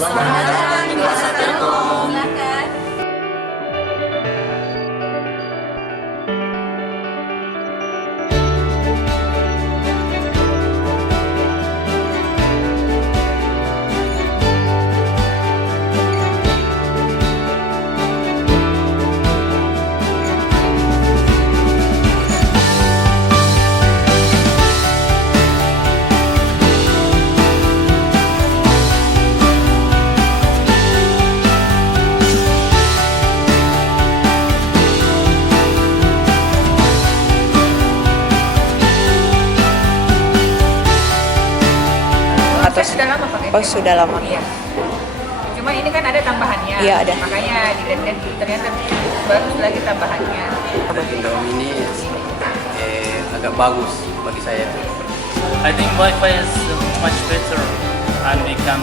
Selamat datang di Plaza Telkom. Silakan. Atau Sudah lama pakai? oh sudah lama. Iya. Cuma ini kan ada tambahannya. Iya, ada. Makanya dilihat ternyata bagus lagi tambahannya. Indomie ini agak bagus bagi saya. I think Wi-Fi is much better and we can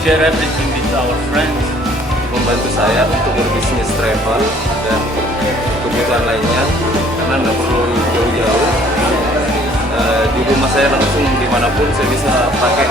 share everything with our friends. Membantu saya untuk berbisnis travel dan kebutuhan lainnya karena nggak perlu jauh-jauh. Di rumah saya langsung dimanapun saya bisa pakai